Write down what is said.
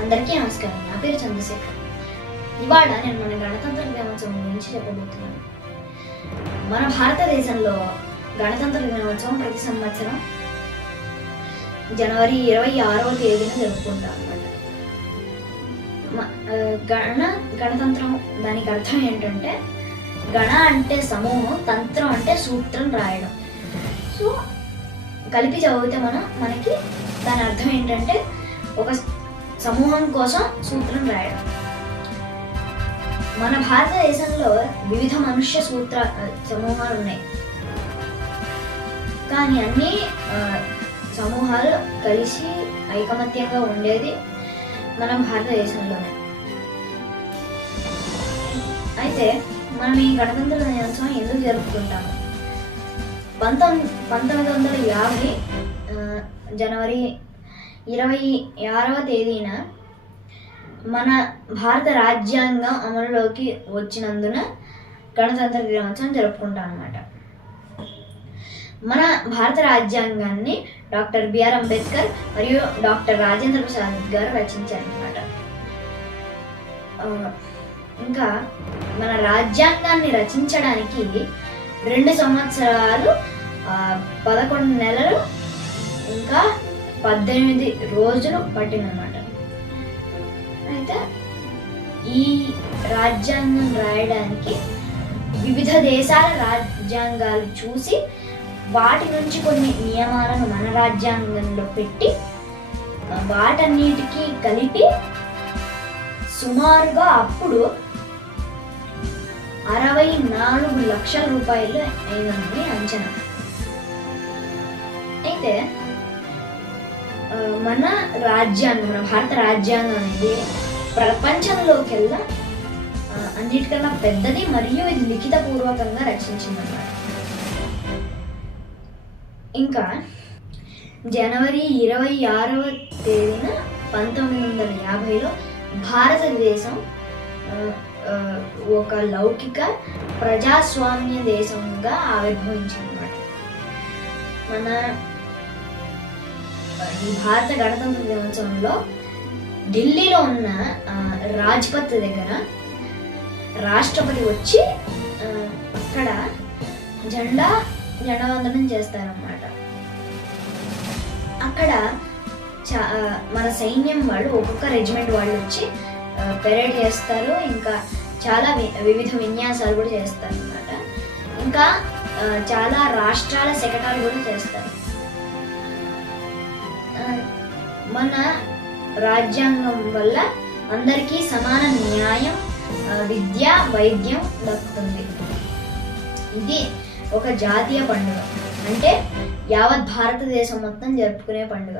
అందరికీ నమస్కారం. నా పేరు చంద్రశేఖర్. ఇవాళ నేను మన గణతంత్ర దినోత్సవం గురించి చెప్పబోతున్నాను. మన భారతదేశంలో గణతంత్ర దినోత్సవం ప్రతి సంవత్సరం జనవరి 26వ తేదీన జరుపుకుంటాం అన్నమాట. గణతంత్రం దానికి అర్థం ఏంటంటే, గణ అంటే సమూహం, తంత్రం అంటే సూత్రం రాయడం. సో కలిపి చదివితే మనకి దాని అర్థం ఏంటంటే ఒక సమూహం కోసం సూత్రం రాయడం. మన భారతదేశంలో వివిధ మనుష్య సమూహాలు ఉన్నాయి, కానీ అన్ని సమూహాలు కలిసి ఐకమత్యంగా ఉండేది మన భారతదేశంలోనే. అయితే మనం ఈ గణతంత్ర దినోత్సవం ఎందుకు జరుపుకుంటాము? 1950 జనవరి 26వ తేదీన మన భారత రాజ్యాంగం అమలులోకి వచ్చినందున గణతంత్ర దినోత్సవం జరుపుకుంటాం అన్నమాట. మన భారత రాజ్యాంగాన్ని డాక్టర్ బిఆర్ అంబేద్కర్ మరియు డాక్టర్ రాజేంద్ర ప్రసాద్ గారు రచించారన్నమాట. ఇంకా మన రాజ్యాంగాన్ని రచించడానికి 2 సంవత్సరాలు 11 నెలలు ఇంకా 18 రోజులు పట్టిందన్నమాట. అయితే ఈ రాజ్యాంగం రాయడానికి వివిధ దేశాల రాజ్యాంగాలు చూసి వాటి నుంచి కొన్ని నియమాలను మన రాజ్యాంగంలో పెట్టి వాటన్నిటికీ కలిపి సుమారుగా అప్పుడు 64 లక్షల రూపాయలు అయిందని అంచనా. అయితే మన భారత రాజ్యాంగం అనేది ప్రపంచంలోకెల్లా అన్నిటికన్నా పెద్దది మరియు ఇది లిఖిత పూర్వకంగా రచించిందన్నమాట. ఇంకా జనవరి 26వ తేదీన 1950లో భారతదేశం ఒక లౌకిక ప్రజాస్వామ్య దేశంగా ఆవిర్భవించిందన్నమాట. మన ఈ భారత గణతంత్ర దినోత్సవంలో ఢిల్లీలో ఉన్న రాజ్పథ్ దగ్గర రాష్ట్రపతి వచ్చి అక్కడ జెండావందనం చేస్తారన్నమాట. అక్కడ మన సైన్యం వాళ్ళు, ఒక్కొక్క రెజిమెంట్ వాళ్ళు వచ్చి పెరేడ్ చేస్తారు. ఇంకా చాలా వివిధ విన్యాసాలు కూడా చేస్తారు అన్నమాట. ఇంకా చాలా రాష్ట్రాల శకటాలు కూడా చేస్తారు. మన రాజ్యాంగం వల్ల అందరికీ సమాన న్యాయం, విద్య, వైద్యం దక్కుతుంది. ఇది ఒక జాతీయ పండుగ, అంటే యావత్ భారతదేశం మొత్తం జరుపుకునే పండుగ.